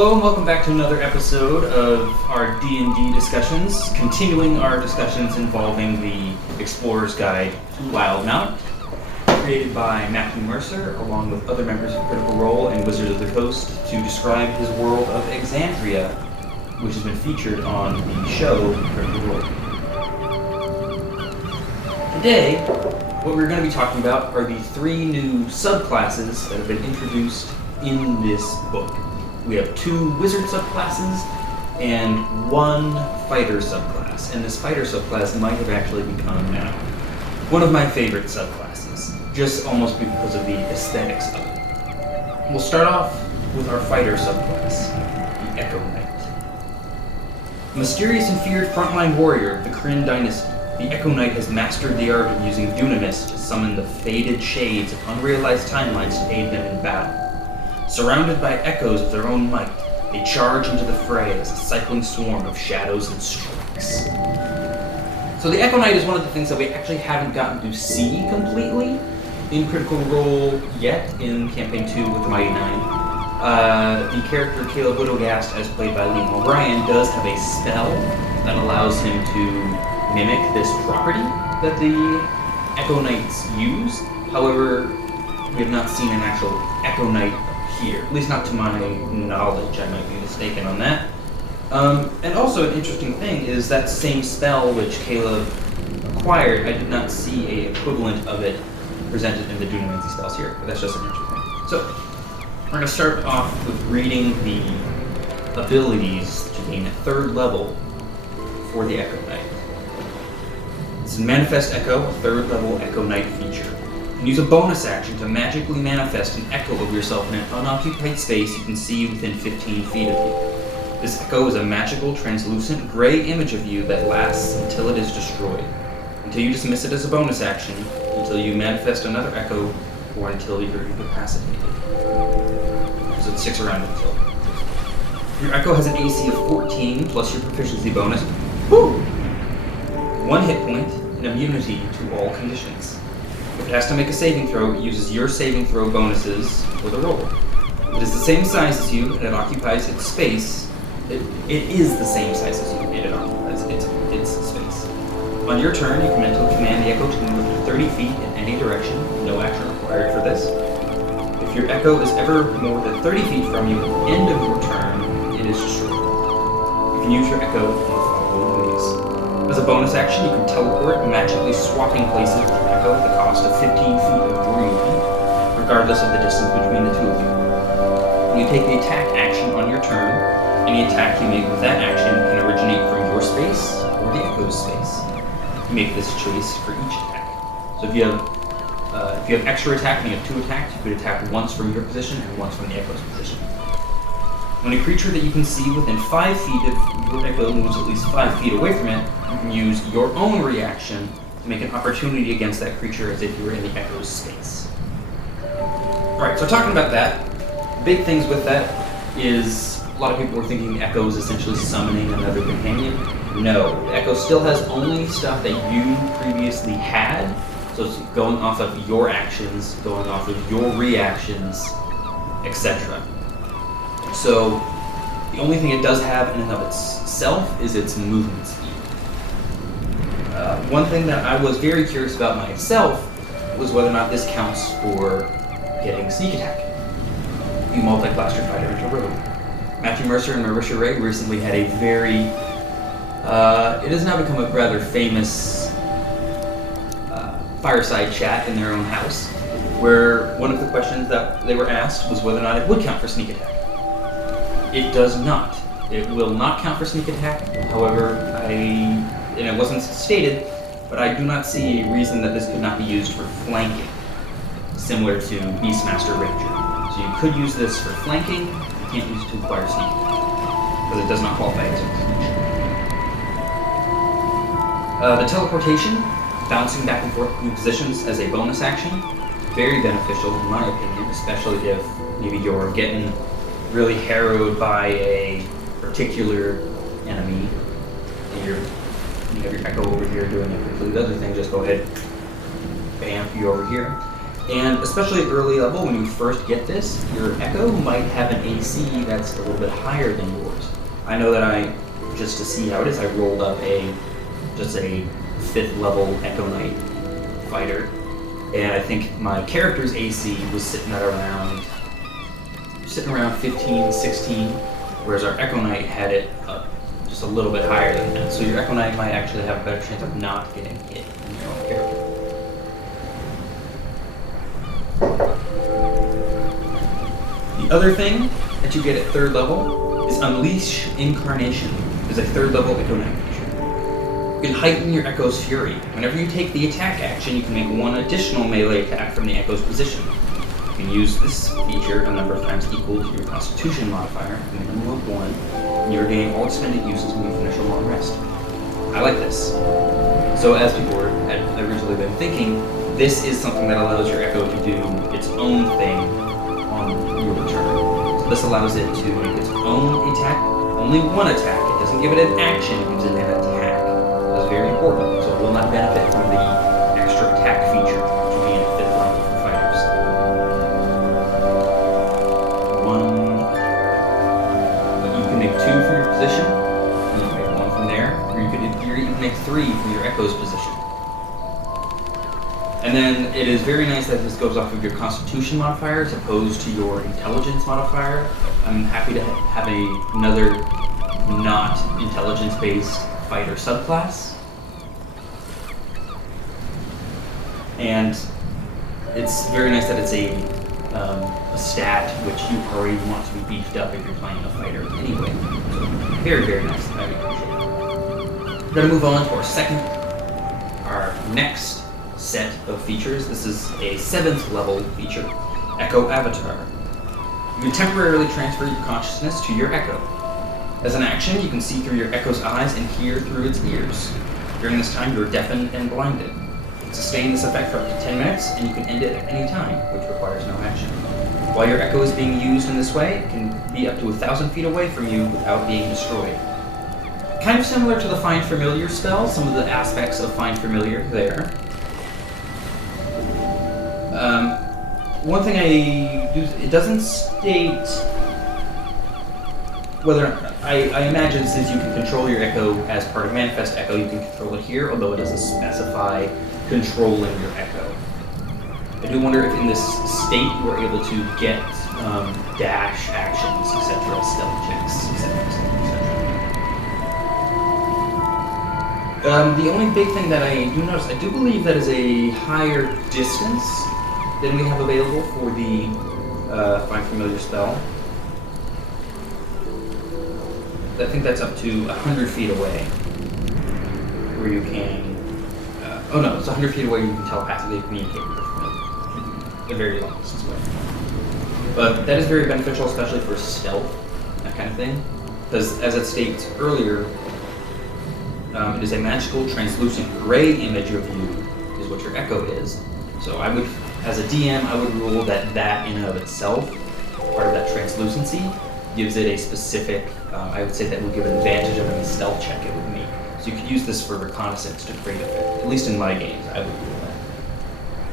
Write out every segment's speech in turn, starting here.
Hello and welcome back to another episode of our D&D discussions, continuing our discussions involving the Explorer's Guide to Wildemount, created by Matthew Mercer, along with other members of Critical Role and Wizards of the Coast, to describe his world of Exandria, which has been featured on the show Critical Role. Today, what we're going to be talking about are the three new subclasses that have been introduced in this book. We have 2 wizard subclasses and 1 fighter subclass, and this fighter subclass might have actually become now one of my favorite subclasses, just almost because of the aesthetics of it. We'll start off with our fighter subclass, the Echo Knight. Mysterious and feared frontline warrior of the Kryn dynasty, the Echo Knight has mastered the art of using Dunamis to summon the faded shades of unrealized timelines to aid them in battle. Surrounded by echoes of their own might, they charge into the fray as a cycling swarm of shadows and strikes. So the Echo Knight is one of the things that we actually haven't gotten to see completely in Critical Role yet in Campaign 2 with the Mighty Nine. The character Caleb Widogast, as played by Liam O'Brien, does have a spell that allows him to mimic this property that the Echo Knights use. However, we have not seen an actual Echo Knight here, at least not to my knowledge. I might be mistaken on that. And also an interesting thing is that same spell which Caleb acquired, I did not see an equivalent of it presented in the Dunamancy spells here, but that's just an interesting thing. So, we're going to start off with reading the abilities to gain a 3rd level for the Echo Knight. This is Manifest Echo, a 3rd level Echo Knight feature. You can use a bonus action to magically manifest an echo of yourself in an unoccupied space you can see within 15 feet of you. This echo is a magical, translucent, gray image of you that lasts until it is destroyed, until you dismiss it as a bonus action, until you manifest another echo, or until you're incapacitated. So it's 6 around until. Your echo has an AC of 14 plus your proficiency bonus. Woo! 1 hit point and immunity to all conditions. If it has to make a saving throw, it uses your saving throw bonuses for the roll. If it is the same size as you and it occupies its space, it is the same size as you and it occupies its space. On your turn, you can mentally command the echo to move up to 30 feet in any direction, no action required for this. If your echo is ever more than 30 feet from you at the end of your turn, it is destroyed. You can use your echo in the following ways. As a bonus action, you can teleport, magically swapping places with your echo at the cost of 15 feet of your movement, regardless of the distance between the 2 of you. When you take the attack action on your turn, any attack you make with that action can originate from your space or the echo's space. You make this choice for each attack. So if you have extra attack and you have 2 attacks, you could attack once from your position and once from the echo's position. When a creature that you can see within 5 feet of your echo moves at least 5 feet away from it, you can use your own reaction to make an opportunity against that creature as if you were in the echo's space. Alright, so talking about that, big things with that is a lot of people were thinking the echo is essentially summoning another companion. No, the echo still has only stuff that you previously had, so it's going off of your actions, going off of your reactions, etc. So, the only thing it does have in and of itself is its movement speed. One thing that I was very curious about myself was whether or not this counts for getting sneak attack. You multi-class your fighter into rogue. Matthew Mercer and Marisha Ray recently had a very, it has now become a rather famous fireside chat in their own house, where one of the questions that they were asked was whether or not it would count for sneak attack. It does not. It will not count for sneak attack. However, and it wasn't stated, but I do not see a reason that this could not be used for flanking, similar to Beastmaster Ranger. So you could use this for flanking, you can't use it to acquire sneak attack, because it does not qualify as a The teleportation, bouncing back and forth between positions as a bonus action, very beneficial in my opinion, especially if maybe you're getting really harrowed by a particular enemy, and you have your echo over here doing a completely other thing. Just go ahead, bam, you over here. And especially at early level, when you first get this, your Echo might have an AC that's a little bit higher than yours. I know that just to see how it is, I rolled up just a 5th level Echo Knight fighter, and I think my character's AC was sitting around 15, 16, whereas our Echo Knight had it up just a little bit higher than that. So your Echo Knight might actually have a better chance of not getting hit than your own character. The other thing that you get at 3rd level is Unleash Incarnation. It's a 3rd level Echo Knight feature. You can heighten your Echo's fury. Whenever you take the attack action, you can make 1 additional melee attack from the Echo's position. You can use this feature a number of times equal to your Constitution modifier, a minimum of 1, and you regain all expended uses when you finish a long rest. I like this. So as people had originally been thinking, this is something that allows your Echo to do its own thing on your return. So this allows it to make its own attack, only 1 attack. It doesn't give it an action, it gives it an attack. That's very important, so it will not benefit from the extra attack feature, which will be in 5th level for fighters. You can make 2 from your position, and you can make 1 from there, or you can make 3 from your Echo's position. And then it is very nice that this goes off of your Constitution modifier as opposed to your Intelligence modifier. I'm happy to have another not intelligence-based fighter subclass. And it's very nice that it's a stat which you already want to be beefed up if you're playing a fighter anyway. So very, very nice. I appreciate it. We're going to move on to our next set of features. This is a 7th level feature, Echo Avatar. You can temporarily transfer your consciousness to your Echo. As an action, you can see through your Echo's eyes and hear through its ears. During this time, you're deafened and blinded. You can sustain this effect for up to 10 minutes, and you can end it at any time, which requires no action. While your Echo is being used in this way, it can be up to 1,000 feet away from you without being destroyed. Kind of similar to the Find Familiar spell, some of the aspects of Find Familiar there. One thing I do, it doesn't state whether, I imagine since you can control your Echo as part of Manifest Echo, you can control it here, although it doesn't specify controlling your Echo. I do wonder if in this state you are able to get dash actions, etc., stealth checks, etc., etc. The only big thing that I do notice, I do believe that is a higher distance than we have available for the Find Familiar spell. I think that's up to 100 feet away, where you can, oh no, it's 100 feet away you can telepathically communicate with a very long distance away. But that is very beneficial, especially for stealth, that kind of thing, because as it states earlier, it is a magical, translucent gray image of you, is what your Echo is. So I would, as a DM, I would rule that in and of itself, part of that translucency, gives it a specific, I would say that would give an advantage of any stealth check it would make. So you could use this for reconnaissance to great effect, at least in my games, I would rule that.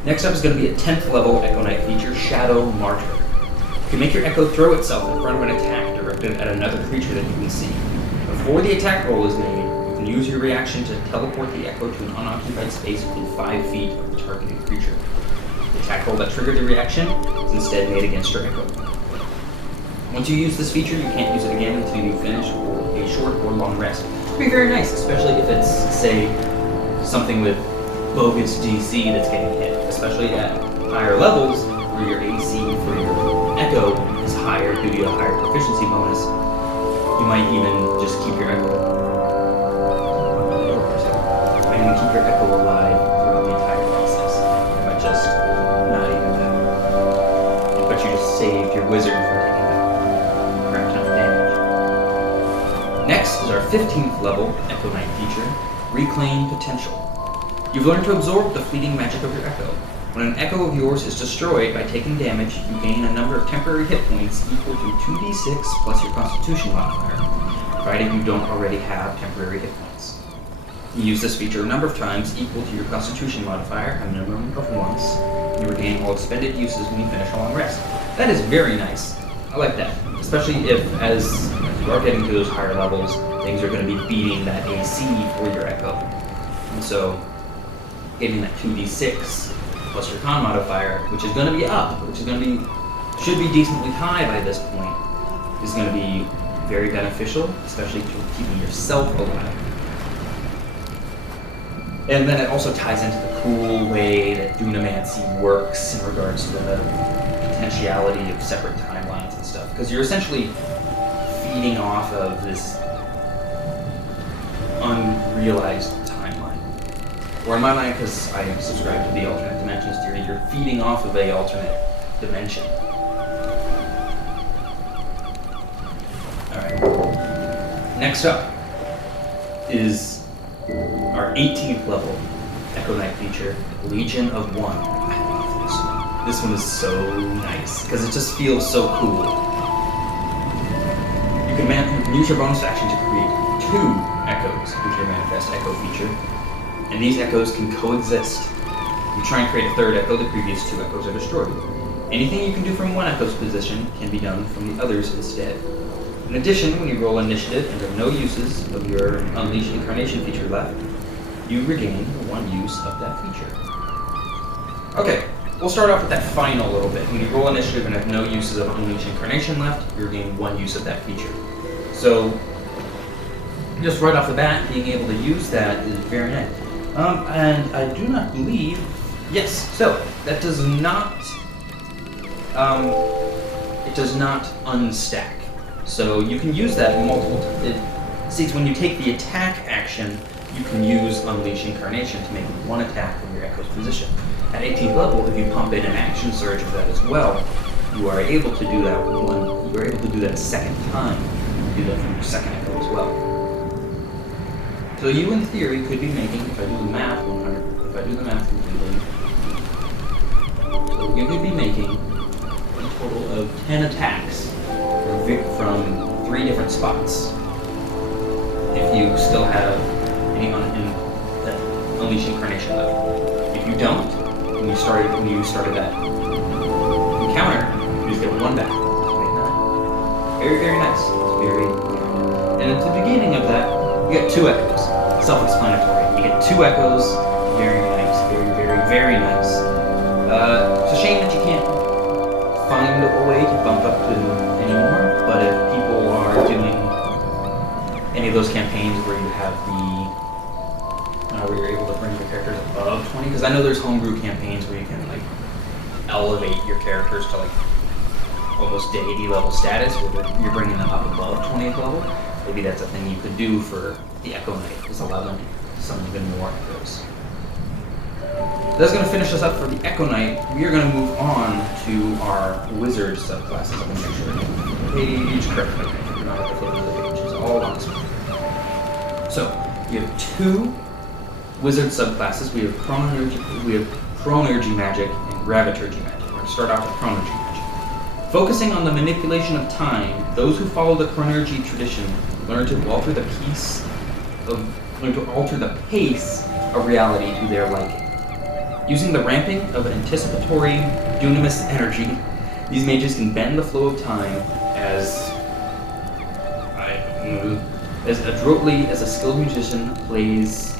Next up is going to be a 10th level Echo Knight feature, Shadow Martyr. You can make your Echo throw itself in front of an attack directed at another creature that you can see. Before the attack roll is made, you can use your reaction to teleport the Echo to an unoccupied space within 5 feet of the targeted creature. The attack roll that triggered the reaction is instead made against your Echo. Once you use this feature, you can't use it again until you finish a short or long rest. It would be very nice, especially if it's, say, something with bogus DC that's getting hit, especially at higher levels where your AC for your Echo is higher due to a higher proficiency bonus. You might even just keep your Echo alive throughout the entire process. You might just not even that. But you just saved your wizard from taking Next is our 15th level Echo Knight feature, Reclaim Potential. You've learned to absorb the fleeting magic of your Echo. When an Echo of yours is destroyed by taking damage, you gain a number of temporary hit points equal to 2d6 plus your Constitution modifier, provided you don't already have temporary hit points. You use this feature a number of times equal to your Constitution modifier, a minimum of once. You regain all expended uses when you finish a long rest. That is very nice. I like that. Especially if, as you are getting to those higher levels, things are going to be beating that AC for your Echo. And so, getting that 2d6 plus your con modifier, which is going to be up, which is going to be, should be decently high by this point, is going to be very beneficial, especially to keeping yourself alive. And then it also ties into the cool way that Dunamancy works in regards to the potentiality of separate timelines and stuff. Because you're essentially feeding off of this unrealized timeline. Or in my mind, because I subscribe to the alternate dimensions theory, you're feeding off of a alternate dimension. Alright. Next up is our 18th level Echo Knight feature, Legion of One. I love this one. This one is so nice, because it just feels so cool. You can use your bonus action to create 2 echoes with your Manifest Echo feature, and these echoes can coexist. If you try and create a 3rd echo, the previous 2 echoes are destroyed. Anything you can do from one echo's position can be done from the others instead. In addition, when you roll initiative and have no uses of your Unleash Incarnation feature left, you regain 1 use of that feature. Okay, we'll start off with that final little bit. When you roll initiative and have no uses of Unleash Incarnation left, you regain 1 use of that feature. So, just right off the bat, being able to use that is very nice. And I do not believe... Yes, so, that does not... it does not unstack. So you can use that multiple times. See, when you take the attack action, you can use Unleash Incarnation to make 1 attack from your Echo's position. At 18th level, if you pump in an action surge of that as well, you are able to do that you are able to do that a second time. You do that from your 2nd Echo as well. So you, in theory, could be making, if I do the math completely, so you could be making a total of 10 attacks from 3 different spots. If you still have any that Unleash Incarnation left. If you don't, when you started that encounter, you just get 1 back. Very, very nice. It's very. And at the beginning of that, you get 2 echoes. Self-explanatory. You get 2 echoes. Very nice. Very, very, very nice. It's a shame that you can't find a way to bump up to anymore, but if people are doing any of those campaigns where you have where you're able to bring your characters above 20, because I know there's homebrew campaigns where you can like elevate your characters to like almost deity level status, where you're bringing them up above 20th level. Maybe that's a thing you could do for the Echo Knight, is allow them to summon even more echoes. That's going to finish us up for the Echo Knight. We are going to move on to our Wizard subclasses. I'm going to make sure I get the page correctly. You're not at the flip of the page. It's all on this one. So, we have 2 Wizard subclasses. We have Chronergy Magic and Graviturgy Magic. We're going to start off with Chronergy Magic. Focusing on the manipulation of time, those who follow the Chronergy tradition learn to alter the pace of reality to their liking. Using the ramping of anticipatory dunamis energy, these mages can bend the flow of time as adroitly as a skilled musician plays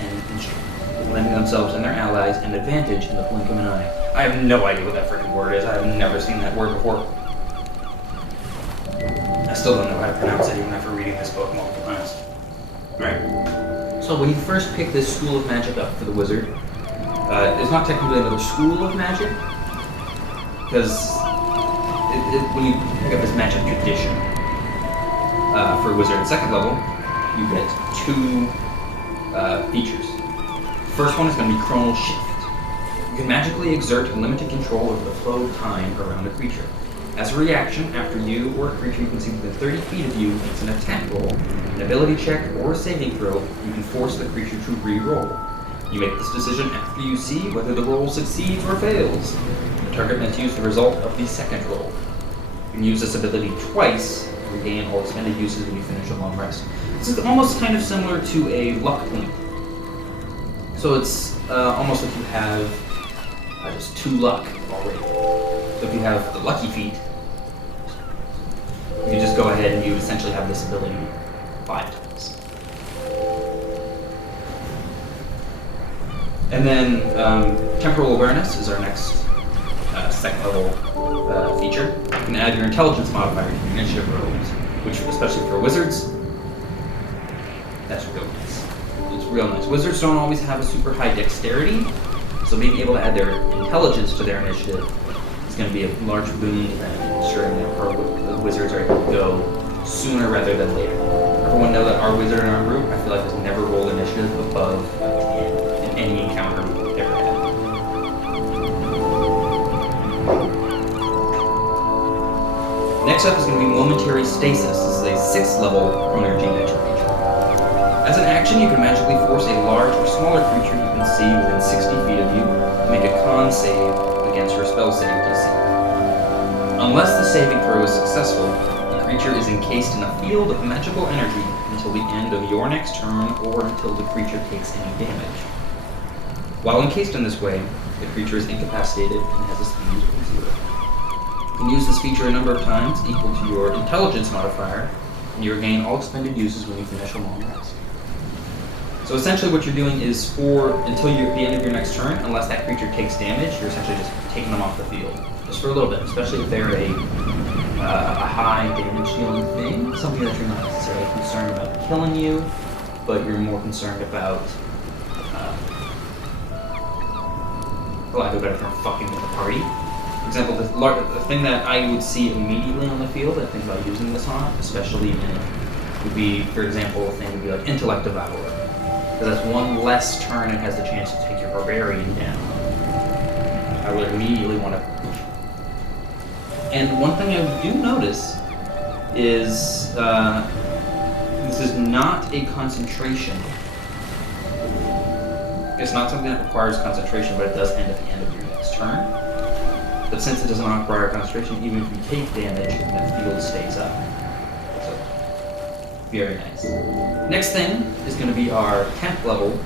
an instrument, lending themselves and their allies an advantage in the blink of an eye. I have no idea what that freaking word is. I have never seen that word before. I still don't know how to pronounce it even after reading this book multiple times. Alright. So when you first pick this school of magic up for the wizard, it's not technically another school of magic, because when you pick up this magic tradition for a wizard at 2nd level, you get 2 features. First one is going to be Chronal Shift. You can magically exert unlimited control over the flow of time around a creature. As a reaction, after you or a creature you can see within 30 feet of you makes an attack roll, an ability check, or a saving throw, you can force the creature to re-roll. You make this decision after you see whether the roll succeeds or fails. The target must use the result of the 2nd roll. You can use this ability twice and regain all expended uses when you finish a long rest. This is almost kind of similar to a luck point. So it's almost like you have That is 2 luck already. So if you have the lucky feat, you just go ahead and you essentially have this ability 5 times. And then temporal awareness is our next second level feature. You can add your intelligence modifier to your initiative rolls, which, especially for wizards, that's real nice. It's real nice. Wizards don't always have a super high dexterity, so being able to add their intelligence to their initiative is going to be a large boon to them, ensuring that our wizards are able to go sooner rather than later. Everyone know that our wizard in our group, I feel like, has never rolled initiative above a 10 in any encounter we've ever had. Next up is going to be momentary stasis. This is a 6th level energy magic creature. As an action, you can magically force a large or smaller creature you can see within 60 feet of you to make a con save against your spell save DC. Unless the saving throw is successful, the creature is encased in a field of magical energy until the end of your next turn or until the creature takes any damage. While encased in this way, the creature is incapacitated and has a speed of 0. You can use this feature a number of times equal to your intelligence modifier, and you regain all expended uses when you finish a long rest. So essentially what you're doing is until the end of your next turn, unless that creature takes damage, you're essentially just taking them off the field. Just for a little bit, especially if they're a high damage dealing thing, something that you're not necessarily concerned about killing you, but you're more concerned about, for lack of a better term, fucking with the party. For example, the thing that I would see immediately on the field, I think about using this on, especially would be, for example, a thing would be like Intellect Devourer. Because that's one less turn it has the chance to take your Barbarian down. I would immediately want to. And one thing I do notice is this is not a concentration. It's not something that requires concentration, but it does end at the end of your next turn. But since it does not require concentration, even if you take damage, that field stays up. So, very nice. Next thing is going to be our 10th level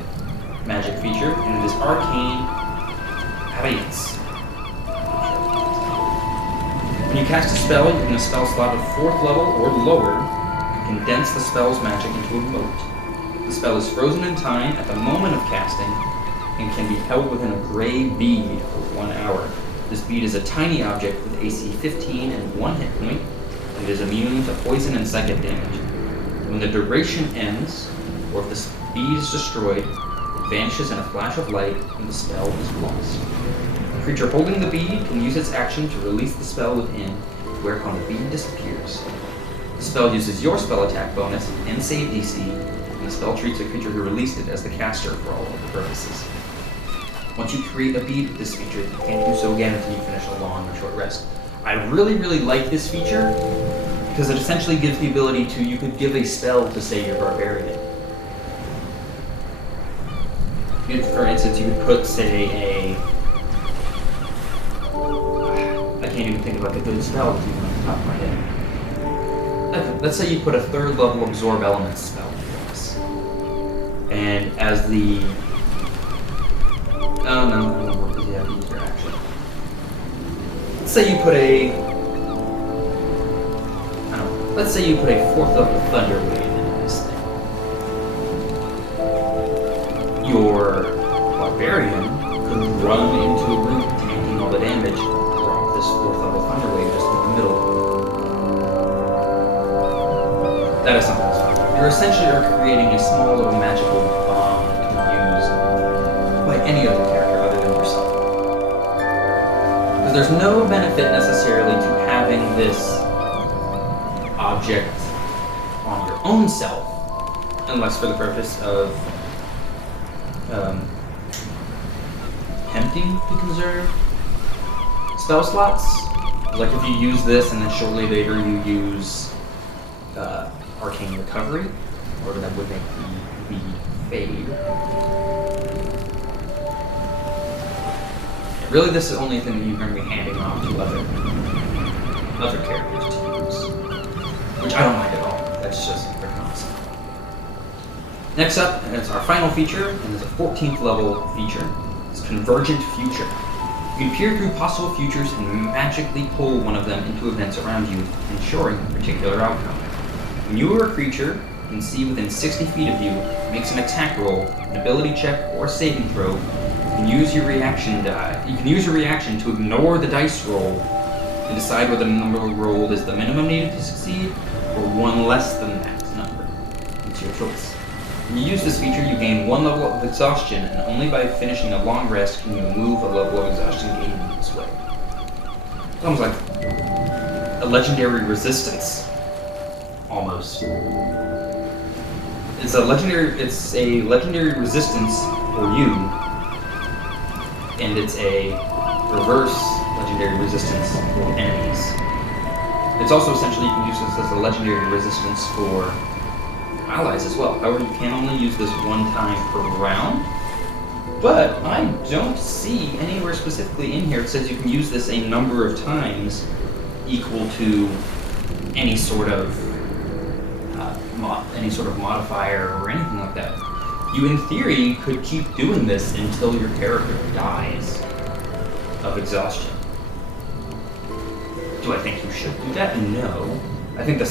magic feature, and it is Arcane Abeyance. When you cast a spell in a spell slot of 4th level or lower, you condense the spell's magic into a mote. The spell is frozen in time at the moment of casting and can be held within a gray bead for 1 hour. This bead is a tiny object with AC 15 and 1 hit point, and it is immune to poison and psychic damage. When the duration ends, or if the bead is destroyed, it vanishes in a flash of light and the spell is lost. The creature holding the bead can use its action to release the spell within, whereupon the bead disappears. The spell uses your spell attack bonus and save DC, and the spell treats the creature who released it as the caster for all other purposes. Once you create a bead with this feature, you can't do so again until you finish a long or short rest. I really, really like this feature because it essentially gives the ability to, you could give a spell to, say, your Barbarian. For instance, you could put, say, I can't even think of like a good spell to do off the top of my head. Let's say you put a 3rd level Absorb Elements spell into this. And as the... Oh, no, because you have to use your action. Let's say you put let's say you put a 4th level Thunder Wave into this thing. Your Barbarian could run into a room, tanking all the damage, drop this 4th level Thunder Wave just in the middle. That is something that's fun. You essentially are creating a small little magical bomb that can be used by any other character other than yourself. Because there's no benefit necessarily to having this object on your own self, unless for the purpose of attempting to conserve spell slots. Like if you use this and then shortly later you use Arcane Recovery, or that would make the bead fade. Really, this is the only thing that you're going to be handing off to other characters to use. Which I don't mind at all. That's just freaking awesome. Next up, and it's our final feature, and it's a 14th level feature. It's Convergent Future. You can peer through possible futures and magically pull one of them into events around you, ensuring a particular outcome. When you or a creature you can see within 60 feet of you makes an attack roll, an ability check, or a saving throw, you can use your reaction to ignore the dice roll and decide whether the number rolled is the minimum needed to succeed, or one less than that number. It's your choice. When you use this feature, you gain 1 level of exhaustion, and only by finishing a long rest can you remove a level of exhaustion gained in this way. It's almost like a legendary resistance. Almost. It's a legendary resistance for you, and it's a reverse legendary resistance for enemies. It's also essentially you can use this as a legendary resistance for allies as well. However, you can only use this one time per round, but I don't see anywhere specifically in here it says you can use this a number of times equal to any sort of modifier or anything like that. You, in theory, could keep doing this until your character dies of exhaustion. Do I think you should do that? No. I think the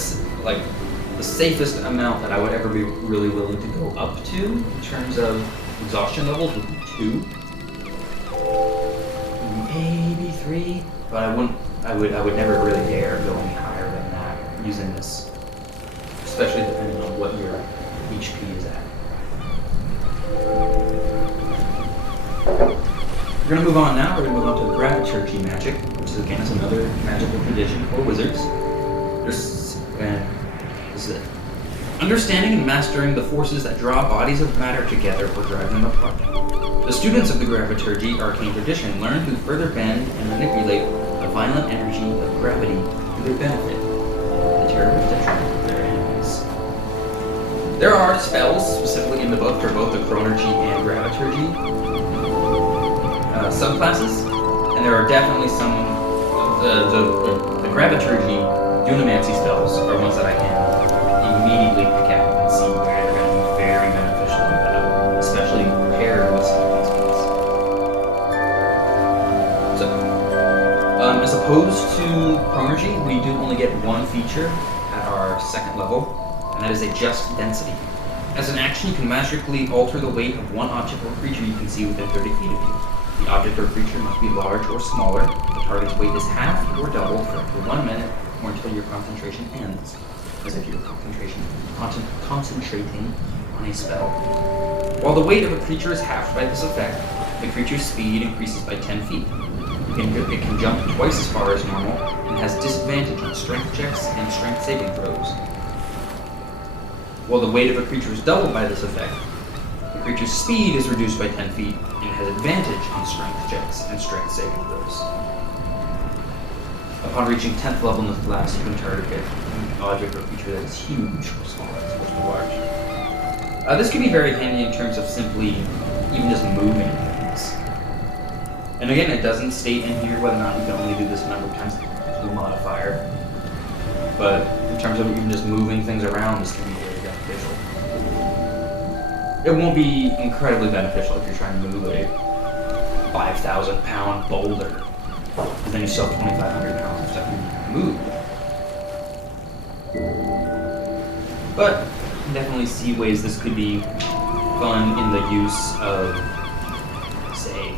safest amount that I would ever be really willing to go up to in terms of exhaustion levels would be 2, maybe 3, but I would never really dare go any higher than that using this, especially depending on what your HP is at. We're going to move on now. We're going to move on to Graviturgy magic, which is again another magical condition for wizards. This is it. Understanding and mastering the forces that draw bodies of matter together or drive them apart. The students of the Graviturgy arcane tradition learn to further bend and manipulate the violent energy of gravity to their benefit, the terrible detriment of their enemies. There are spells specifically in the book for both the Chronergy and Graviturgy subclasses, and there are definitely some of the Graviturgy Dunamancy spells are ones that I can immediately pick out and see where they're going to be very beneficial in battle, especially paired with some of these spells. So, as opposed to Chronergy, we do only get one feature at our 2nd level, and that is a just density. As an action, you can magically alter the weight of one object or creature you can see within 30 feet of you. The object or creature must be large or smaller. The target's weight is half or doubled for up to 1 minute or until your concentration ends, as if you're concentrating on a spell. While the weight of a creature is halved by this effect, the creature's speed increases by 10 feet. It can jump twice as far as normal and has disadvantage on strength checks and strength saving throws. While the weight of a creature is doubled by this effect, the creature's speed is reduced by 10 feet and has advantage on strength checks and strength saving throws. Upon reaching 10th level in this class, you can target an object or creature that is huge or small as opposed to large. This can be very handy in terms of simply even just moving things. And again, it doesn't state in here whether or not you can only do this a number of times through modifier. But in terms of even just moving things around, this can be very beneficial. It won't be incredibly beneficial if you're trying to move a 5,000 pound boulder. And then you still have 2,500 pounds of stuff you move. But you can definitely see ways this could be fun in the use of, say,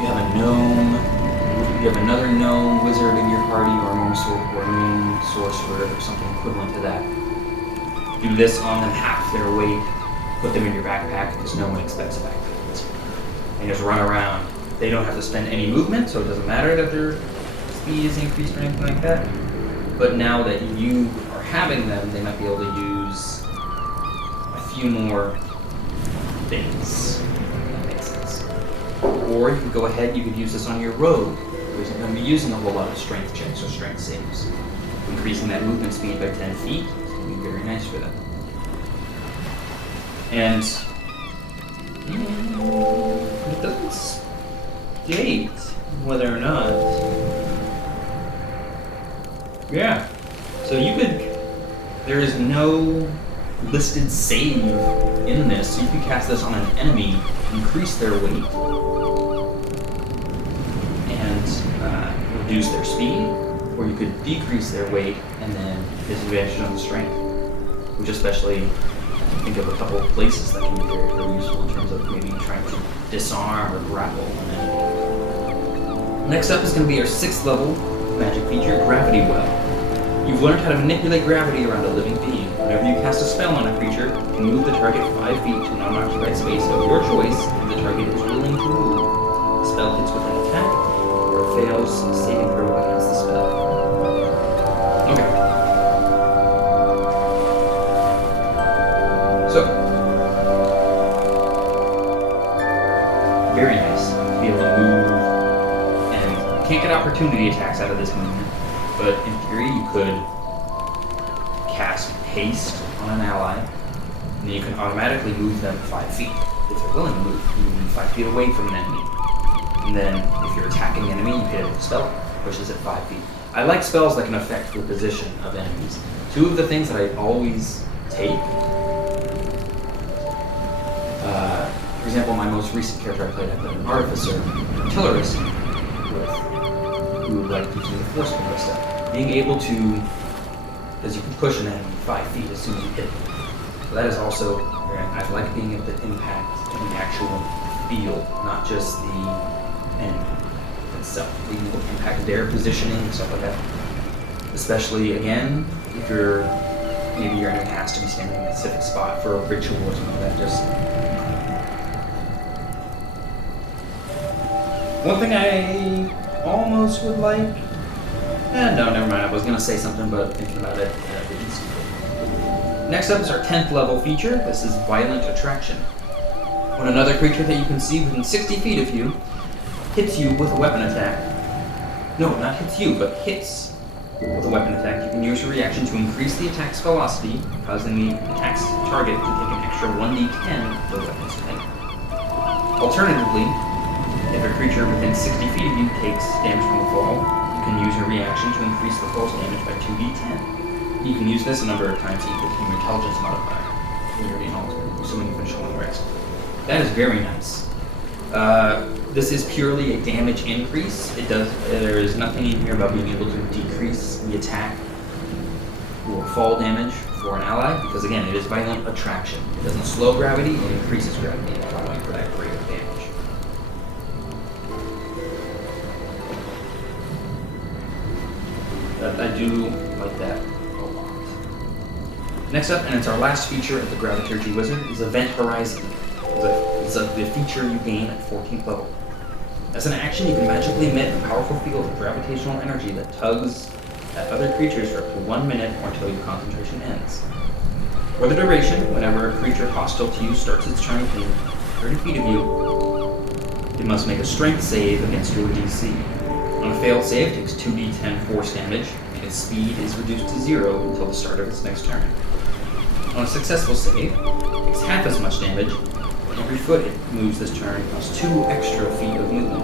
you have a gnome, you have another gnome wizard in your party, or a gnome sorcerer, or something equivalent to that. Do this on them half their weight, put them in your backpack, because no one expects a backpack. And just run around. They don't have to spend any movement, so it doesn't matter that their speed is increased or anything like that. But now that you are having them, they might be able to use a few more things. If that makes sense. Or you could go ahead, you could use this on your rogue, who isn't going to be using a whole lot of strength checks or strength saves. Increasing that movement speed by 10 feet is going to be very nice for them. And it doesn't state whether or not. Yeah. So you could. There is no listed save in this, so you could cast this on an enemy, increase their weight, reduce their speed, or you could decrease their weight and then disadvantage on the strength, which especially I think of a couple of places that can be very, very useful in terms of maybe trying to disarm or grapple an enemy. Next up is going to be our 6th level magic feature, Gravity Well. You've learned how to manipulate gravity around a living being. Whenever you cast a spell on a creature, you can move the target 5 feet to an unoccupied space of your choice if the target is willing to move. The spell hits with an attack or fails a saving throw against the spell. Okay. So, very nice to be able to move, and you can't get opportunity attacks out of this movement, but in theory you could cast haste on an ally, and then you can automatically move them 5 feet. If they're willing to move, you move 5 feet away from an enemy. And then if you're attacking an enemy, you hit it with a spell, pushes it 5 feet. I like spells that can affect the position of enemies. 2 of the things that I always take, for example, my most recent character I played, I played an artificer, artillerist, who liked using the force combo stuff. Being able to, because you can push an enemy 5 feet as soon as you hit them. So that is also, I like being able to impact the actual field, not just the enemy itself. Being able to impact their positioning and stuff like that. Especially, again, if maybe your enemy has to be standing in a specific spot for a ritual or something like that. Just one thing I almost would like. No, never mind. I was gonna say something, but thinking about it, didn't see it. Next up is our 10th level feature. This is Violent Attraction. When another creature that you can see within 60 feet of you hits you with a weapon attack. No, not hits you, but hits with a weapon attack. You can use your reaction to increase the attack's velocity, causing the attack's target to take an extra 1d10 for the weapon's type. Alternatively, if a creature within 60 feet of you takes damage from the fall, you can use your reaction to increase the fall's damage by 2d10. You can use this a number of times equal to your intelligence modifier when you're being altered, assuming you finish long rest. That is very nice. This is purely a damage increase. There is nothing in here about being able to decrease the attack or fall damage for an ally, because again, it is Violent Attraction. It doesn't slow gravity, it increases gravity, allowing for that greater damage. I do like that a lot. Next up, and it's our last feature of the Gravitergy Wizard, is Event Horizon. It's the feature you gain at 14th level. As an action, you can magically emit a powerful field of gravitational energy that tugs at other creatures for up to 1 minute or until your concentration ends. For the duration, whenever a creature hostile to you starts its turn within 30 feet of you, it must make a strength save against your DC. On a failed save, it takes 2d10 force damage, and its speed is reduced to 0 until the start of its next turn. On a successful save, it takes half as much damage. Every foot it moves this turn costs 2 extra feet of movement.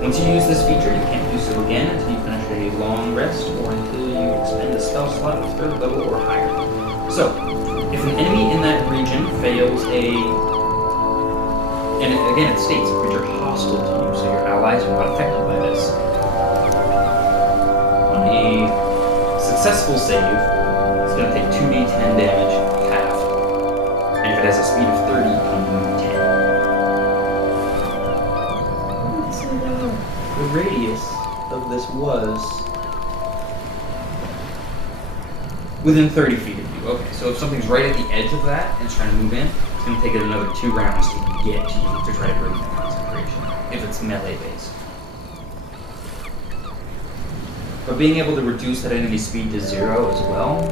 Once you use this feature, you can't do so again until you finish a long rest or until you expend a spell slot of 3rd level or higher. So, if an enemy in that region fails and again it states a creature hostile to you, so your allies are not affected by this. On a successful save, it's going to take 2d10 damage, half. And if it has a speed of 30, you can move 10. So the radius of this was within 30 feet of you. Okay, so if something's right at the edge of that and it's trying to move in, it's going to take it another 2 rounds to get to you to try to break that concentration, if it's melee based. But being able to reduce that enemy speed to 0 as well,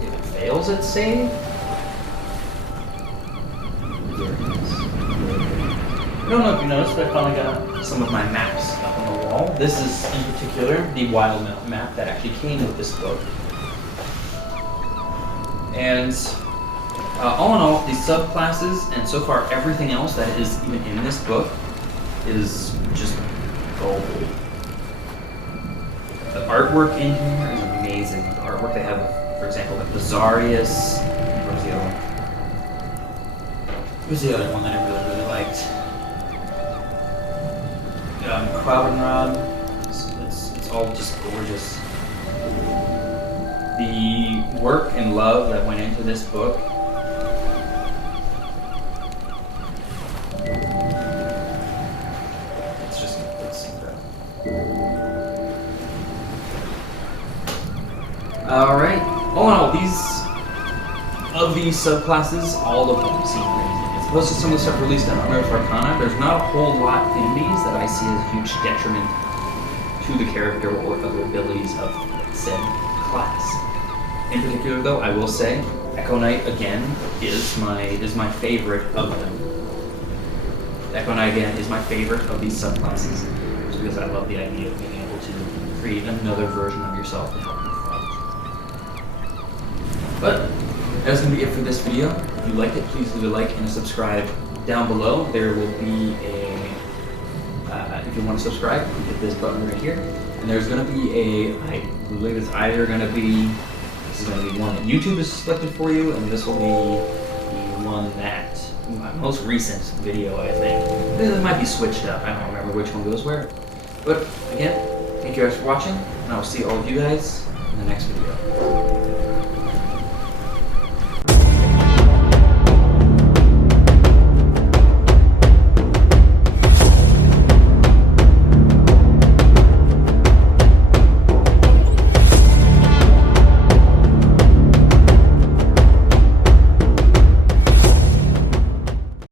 if it fails its save, I don't know if you noticed, but I finally got some of my maps up on the wall. This is, in particular, the Wildemount map that actually came with this book. And all in all, these subclasses, and so far everything else that is even in this book, is just gold. The artwork in here is amazing. The artwork they have, for example, the Bizarrius. Where's the other one? Who's the other one that I really, really liked? Cloud and Rod. It's all just gorgeous. The work and love that went into this book. It's incredible. Alright. All in all, these subclasses, all of them seem amazing. As opposed to some of the stuff released on Unearthed Arcana, there's not a whole lot in these that I see as a huge detriment to the character or other abilities of said class. In particular, though, I will say, Echo Knight again is my favorite of them. Echo Knight again is my favorite of these subclasses, just because I love the idea of being able to create another version of yourself to help you fight. But that's going to be it for this video. If you liked it, please leave a like and a subscribe down below. There will be if you want to subscribe, you hit this button right here. And there's going to be I believe it's either going to be, this is going to be one that YouTube has selected for you, and this will be the one that, my most recent video, I think. It might be switched up. I don't remember which one goes where. But again, thank you guys for watching, and I will see all of you guys in the next video.